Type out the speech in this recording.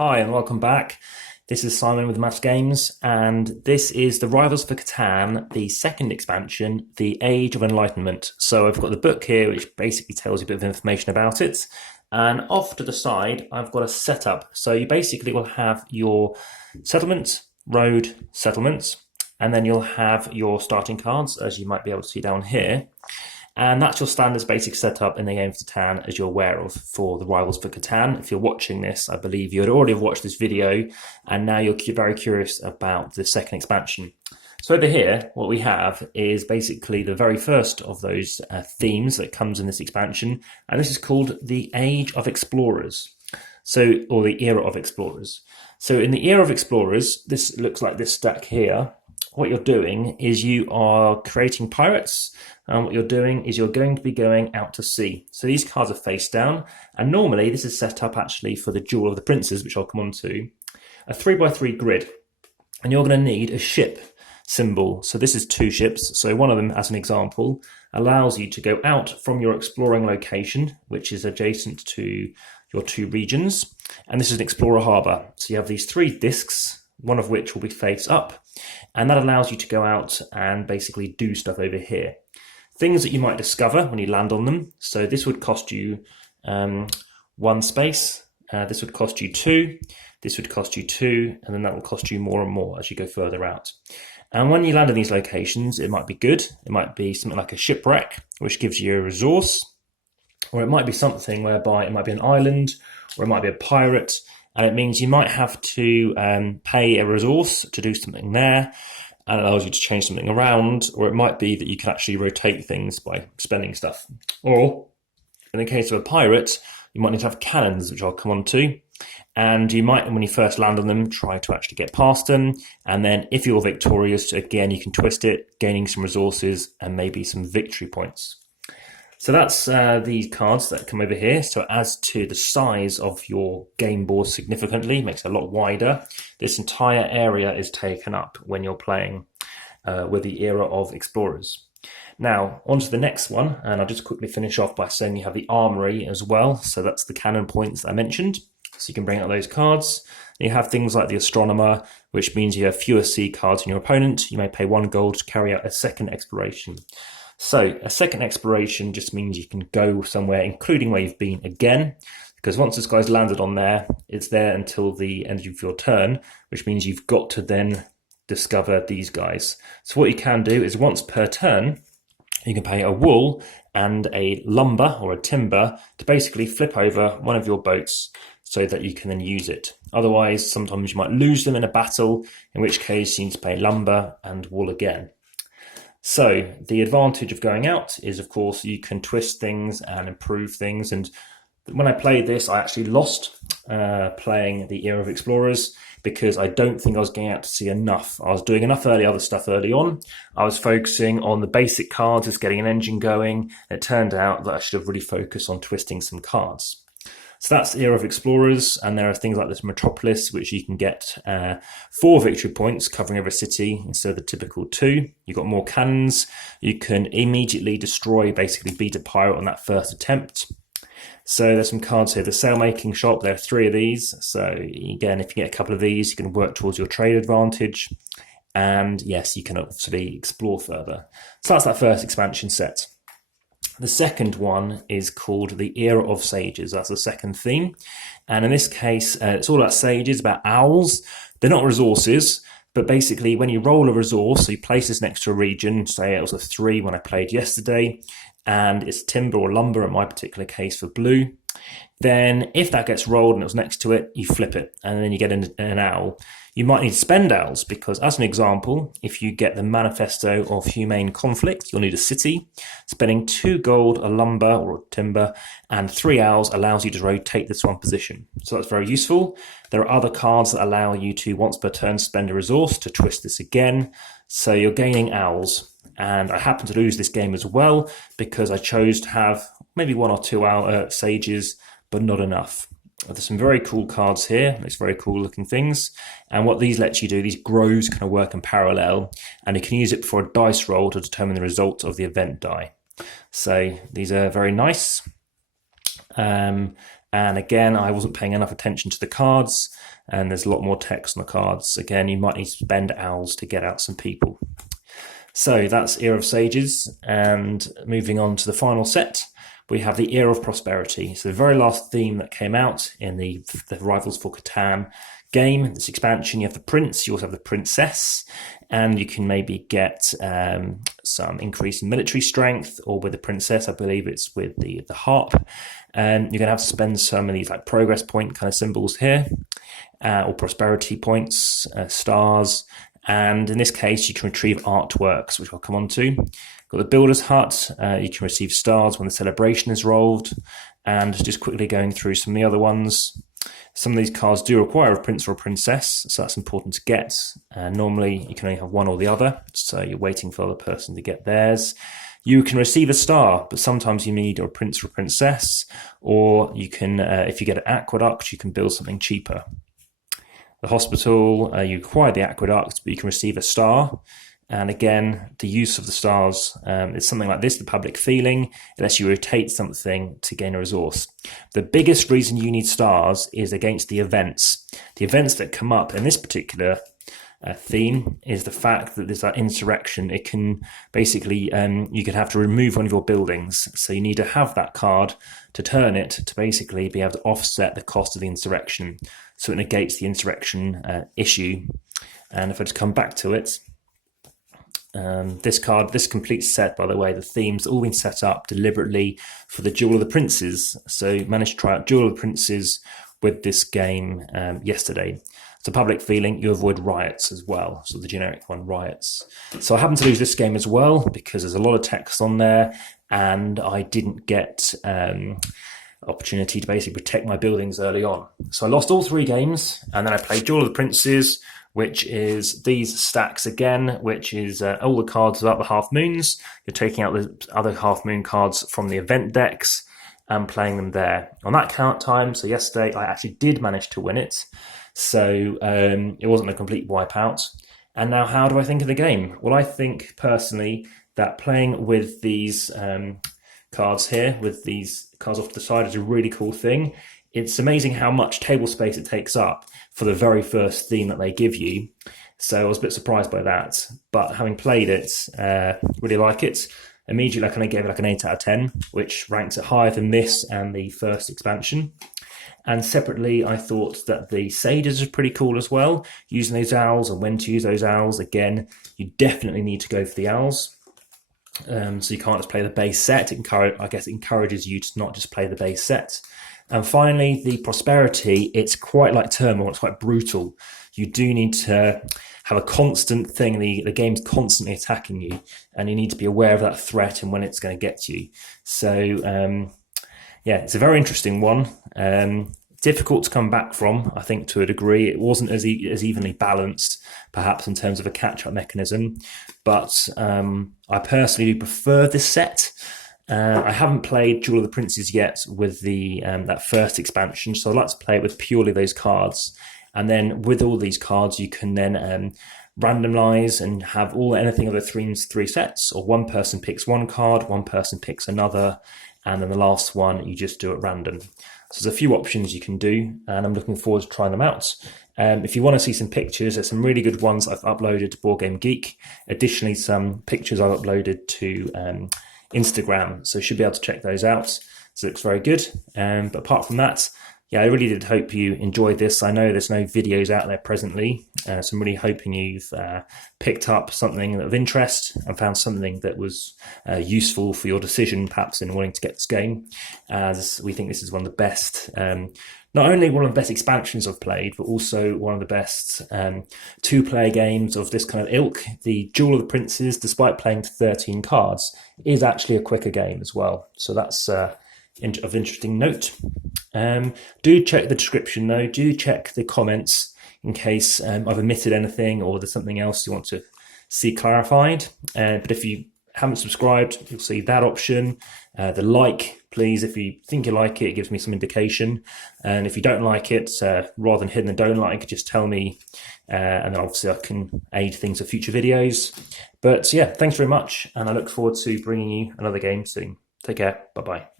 Hi and welcome back. This is Simon with AmassGames, and this is the Rivals for Catan, the second expansion, the Age of Enlightenment. So I've got the book here which basically tells you a bit of information about it, and off to the side I've got a setup. So you basically will have your settlement, road, settlements, and then you'll have your starting cards, as you might be able to see down here. And that's your standard basic setup in the game of Catan, as you're aware of, for the Rivals for Catan. If you're watching this, I believe you had already watched this video, and now you're very curious about the second expansion. So over here, what we have is basically the very first of those themes that comes in this expansion, and this is called the Age of Explorers, or the Era of Explorers. So in the Era of Explorers, this looks like this stack here. What you're doing is you are creating pirates, and what you're doing is you're going to be going out to sea. So these cards are face down, and normally this is set up actually for the Duel of the Princes, which I'll come on to. A 3x3 grid, and you're going to need a ship symbol. So this is 2 ships. So one of them, as an example, allows you to go out from your exploring location, which is adjacent to your 2 regions, and this is an explorer harbour. So you have these 3 discs, one of which will be face up, and that allows you to go out and basically do stuff over here. Things that you might discover when you land on them. So this would cost you 1 space, this would cost you 2, this would cost you 2, and then that will cost you more and more as you go further out. And when you land in these locations, it might be good. It might be something like a shipwreck, which gives you a resource, or it might be something whereby it might be an island, or it might be a pirate, and it means you might have to pay a resource to do something there, and it allows you to change something around, or it might be that you can actually rotate things by spending stuff. Or, in the case of a pirate, you might need to have cannons, which I'll come on to, and you might, when you first land on them, try to actually get past them, and then if you're victorious, again, you can twist it, gaining some resources and maybe some victory points. So that's these cards that come over here. So it adds to the size of your game board significantly, makes it a lot wider. This entire area is taken up when you're playing with the Era of Explorers. Now, on to the next one, and I'll just quickly finish off by saying you have the Armory as well. So that's the cannon points that I mentioned. So you can bring out those cards. You have things like the Astronomer, which means you have fewer sea cards than your opponent. You may pay 1 gold to carry out a second exploration. So a second exploration just means you can go somewhere, including where you've been again, because once this guy's landed on there, it's there until the end of your turn, which means you've got to then discover these guys. So what you can do is once per turn, you can pay a wool and a lumber or a timber to basically flip over one of your boats so that you can then use it. Otherwise, sometimes you might lose them in a battle, in which case you need to pay lumber and wool again. So the advantage of going out is, of course, you can twist things and improve things. And when I played this, I actually lost playing the Era of Explorers because I don't think I was getting out to sea enough. I was doing enough other stuff early on. I was focusing on the basic cards, just getting an engine going. It turned out that I should have really focused on twisting some cards. So that's the Era of Explorers, and there are things like this Metropolis, which you can get 4 victory points covering over a city instead of the typical 2. You've got more cannons. You can immediately destroy, basically beat a pirate on that first attempt. So there's some cards here. The sailmaking shop, there are 3 of these. So again, if you get a couple of these, you can work towards your trade advantage. And yes, you can obviously explore further. So that's that first expansion set. The second one is called the Era of Sages. That's the second theme. And in this case, it's all about sages, about owls. They're not resources, but basically when you roll a resource, so you place this next to a region, say it was a 3 when I played yesterday, and it's timber or lumber in my particular case for blue, then if that gets rolled and it was next to it, you flip it, and then you get an owl. You might need to spend owls because, as an example, if you get the Manifesto of Humane Conflict, you'll need a city. Spending 2 gold, a lumber or a timber, and 3 owls allows you to rotate this one position. So that's very useful. There are other cards that allow you to, once per turn, spend a resource to twist this again. So you're gaining owls. And I happen to lose this game as well because I chose to have maybe 1 or 2 sages, but not enough. There's some very cool cards here. It's very cool looking things. And what these lets you do, these grows kind of work in parallel, and you can use it for a dice roll to determine the result of the event die. So these are very nice. And again, I wasn't paying enough attention to the cards, and there's a lot more text on the cards. Again, you might need to spend owls to get out some people. So that's Era of Sages, and moving on to the final set, we have the Era of Prosperity. So the very last theme that came out in the Rivals for Catan game, this expansion, you have the prince, you also have the princess, and you can maybe get some increase in military strength, or with the princess, I believe it's with the harp. And you're going to have to spend some of these like progress point kind of symbols here, or prosperity points, stars. And in this case, you can retrieve artworks, which I'll come on to. Got the Builder's Hut. You can receive stars when the celebration is rolled. And just quickly going through some of the other ones. Some of these cards do require a prince or a princess, so that's important to get. Normally, you can only have one or the other, so you're waiting for the other person to get theirs. You can receive a star, but sometimes you need a prince or a princess, or you can, if you get an aqueduct, you can build something cheaper. The hospital, you acquire the aqueduct, but you can receive a star. And again, the use of the stars is something like this, the public feeling. It lets you rotate something to gain a resource. The biggest reason you need stars is against the events. The events that come up in this particular theme is the fact that there's that insurrection. It can basically, you could have to remove one of your buildings. So you need to have that card to turn it to basically be able to offset the cost of the insurrection. So it negates the insurrection issue. And if I just come back to it, this card, this complete set, by the way, the theme's all been set up deliberately for the Duel of the Princes. So managed to try out Duel of the Princes with this game yesterday. So public feeling, you avoid riots as well. So the generic one, riots. So I happened to lose this game as well because there's a lot of text on there, and I didn't get opportunity to basically protect my buildings early on. So I lost all 3 games, and then I played Duel of the Princes, which is these stacks again, which is all the cards about the half moons. You're taking out the other half moon cards from the event decks and playing them there. On that count time, so yesterday, I actually did manage to win it. So it wasn't a complete wipeout. And now how do I think of the game? Well, I think personally that playing with these cards here, with these cards off to the side, is a really cool thing. It's amazing how much table space it takes up for the very first theme that they give you. So I was a bit surprised by that. But having played it, really like it. Immediately I kind of gave it like an 8 out of 10, which ranks it higher than this and the first expansion. And separately, I thought that the sages are pretty cool as well, using those owls and when to use those owls. Again, you definitely need to go for the owls. So you can't just play the base set. I guess it encourages you to not just play the base set. And finally, the prosperity, it's quite like Turmoil, it's quite brutal. You do need to have a constant thing, the game's constantly attacking you, and you need to be aware of that threat and when it's going to get to you. So, yeah, it's a very interesting one. Difficult to come back from, I think, to a degree. It wasn't as evenly balanced, perhaps, in terms of a catch-up mechanism. But I personally prefer this set. I haven't played Duel of the Princes yet with the that first expansion, so I'd like to play it with purely those cards. And then with all these cards, you can then randomize and have anything of the three sets, or one person picks one card, one person picks another, and then the last one you just do at random. So there's a few options you can do, and I'm looking forward to trying them out. If you want to see some pictures, there's some really good ones I've uploaded to boardgamegeek. Additionally, some pictures I've uploaded to Instagram, so you should be able to check those out. So it looks very good. But apart from that, yeah, I really did hope you enjoyed this. I know there's no videos out there presently, so I'm really hoping you've picked up something of interest and found something that was useful for your decision, perhaps in wanting to get this game, as we think this is one of the best, not only one of the best expansions I've played, but also one of the best two-player games of this kind of ilk. The Duel of the Princes, despite playing 13 cards, is actually a quicker game as well. So that's of interesting note. Do check the description though, do check the comments in case I've omitted anything or there's something else you want to see clarified. But if you haven't subscribed, you'll see that option. The like, please, if you think you like it, it gives me some indication. And if you don't like it, rather than hitting the don't like, just tell me, and then obviously I can aid things for future videos. But yeah, thanks very much, and I look forward to bringing you another game soon. Take care, bye-bye.